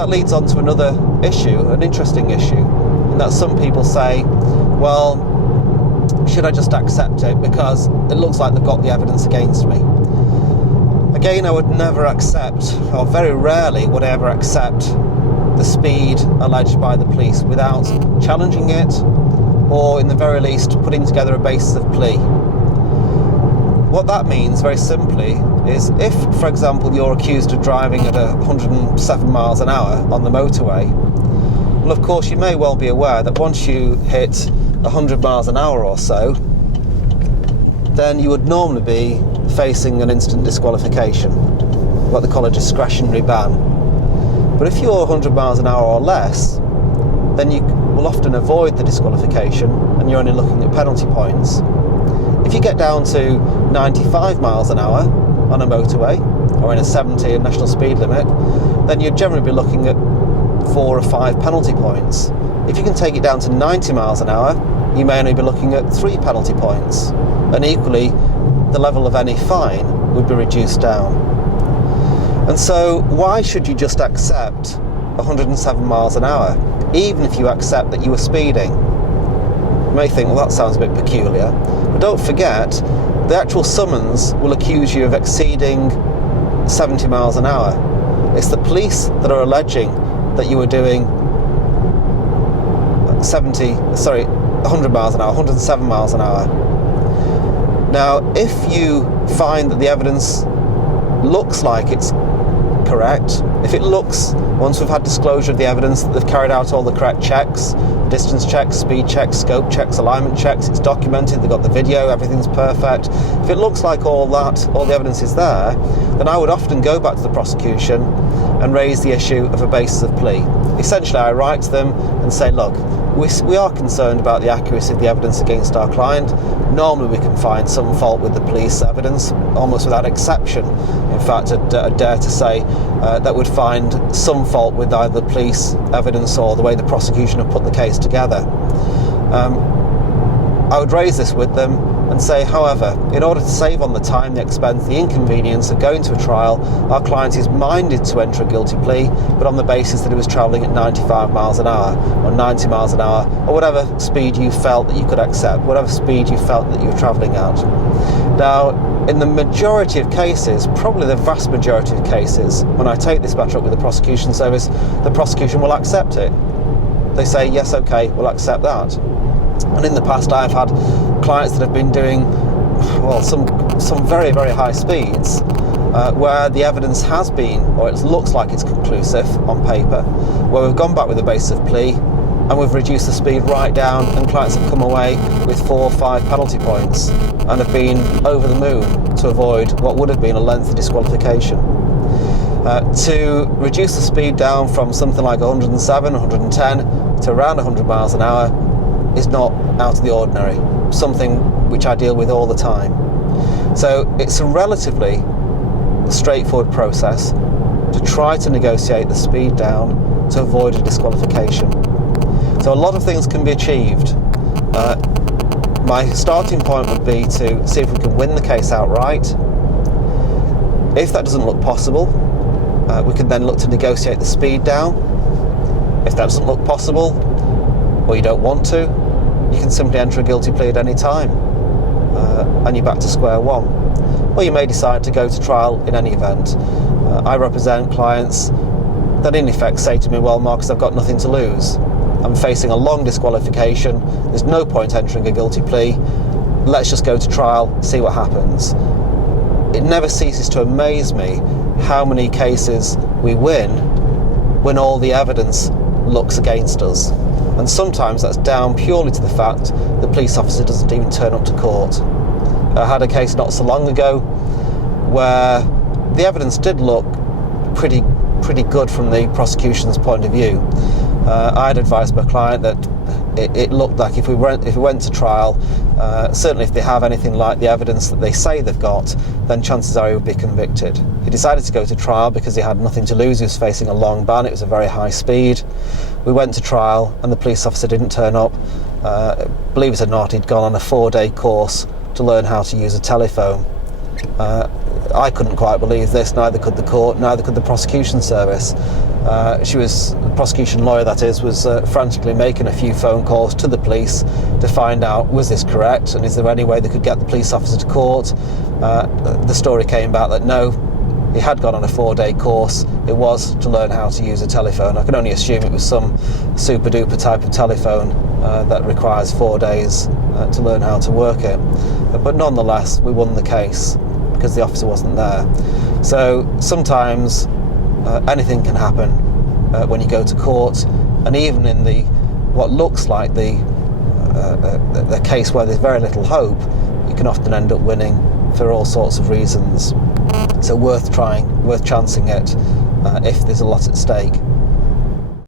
that leads on to another issue, an interesting issue, in that some people say, well, should I just accept it because it looks like they've got the evidence against me? Again, I would never accept, or very rarely would I ever accept, the speed alleged by the police without challenging it, or in the very least putting together a basis of plea. What that means, very simply, is if, for example, you're accused of driving at 107 miles an hour on the motorway, well, of course, you may well be aware that once you hit 100 miles an hour or so, then you would normally be facing an instant disqualification, what they call a discretionary ban. But if you're 100 miles an hour or less, then you will often avoid the disqualification and you're only looking at penalty points. If you get down to 95 miles an hour on a motorway, or in a 70 national speed limit, then you'd generally be looking at 4 or 5 penalty points. If you can take it down to 90 miles an hour, you may only be looking at 3 penalty points. And equally, the level of any fine would be reduced down. And so, why should you just accept 107 miles an hour, even if you accept that you were speeding? You may think, well, that sounds a bit peculiar. But don't forget, the actual summons will accuse you of exceeding 70 miles an hour. It's the police that are alleging that you were doing 100 miles an hour, 107 miles an hour. Now, if you find that the evidence looks like it's correct, if it looks, once we've had disclosure of the evidence, that they've carried out all the correct checks, distance checks, speed checks, scope checks, alignment checks, it's documented, they've got the video, everything's perfect. If it looks like all the evidence is there, then I would often go back to the prosecution and raise the issue of a basis of plea. Essentially, I write to them and say, look, we are concerned about the accuracy of the evidence against our client. Normally we can find some fault with the police evidence, almost without exception. In fact, I'd dare to say that we'd find some fault with either the police evidence or the way the prosecution have put the case together. I would raise this with them and say, however, in order to save on the time, the expense, the inconvenience of going to a trial, our client is minded to enter a guilty plea, but on the basis that he was travelling at 95 miles an hour or 90 miles an hour, or whatever speed you felt that you could accept, whatever speed you felt that you were travelling at. Now, in the majority of cases, probably the vast majority of cases, when I take this matter up with the prosecution service, the prosecution will accept it. They say, yes, okay, we'll accept that. And in the past, I've had clients that have been doing, well, some very, very high speeds, where the evidence has been, or it looks like it's conclusive on paper, where we've gone back with a basis of plea and we've reduced the speed right down, and clients have come away with 4 or 5 penalty points and have been over the moon to avoid what would have been a lengthy disqualification. To reduce the speed down from something like 107, 110 to around 100 miles an hour is not out of the ordinary, something which I deal with all the time. So it's a relatively straightforward process to try to negotiate the speed down to avoid a disqualification. So a lot of things can be achieved. My starting point would be to see if we can win the case outright. If that doesn't look possible, we can then look to negotiate the speed down. If that doesn't look possible, or you don't want to, you can simply enter a guilty plea at any time, and you're back to square one. Or you may decide to go to trial in any event. I represent clients that in effect say to me, well, Marcus, I've got nothing to lose. I'm facing a long disqualification. There's no point entering a guilty plea. Let's just go to trial, see what happens. It never ceases to amaze me how many cases we win when all the evidence looks against us. And sometimes that's down purely to the fact the police officer doesn't even turn up to court. I had a case not so long ago where the evidence did look pretty good from the prosecution's point of view. I had advised my client that it looked like if we went to trial, certainly if they have anything like the evidence that they say they've got, then chances are he would be convicted. He decided to go to trial because he had nothing to lose. He was facing a long ban. It was a very high speed. We went to trial and the police officer didn't turn up. Believe it or not, he'd gone on a 4-day course to learn how to use a telephone. I couldn't quite believe this, neither could the court, neither could the prosecution service. The prosecution lawyer that is, was frantically making a few phone calls to the police to find out, was this correct, and is there any way they could get the police officer to court. The story came back that no, he had gone on a 4-day course. It was to learn how to use a telephone. I can only assume it was some super duper type of telephone that requires 4 days to learn how to work it. But nonetheless, we won the case because the officer wasn't there. So sometimes anything can happen when you go to court, and even in what looks like the case where there's very little hope, you can often end up winning for all sorts of reasons. So worth trying, worth chancing it if there's a lot at stake.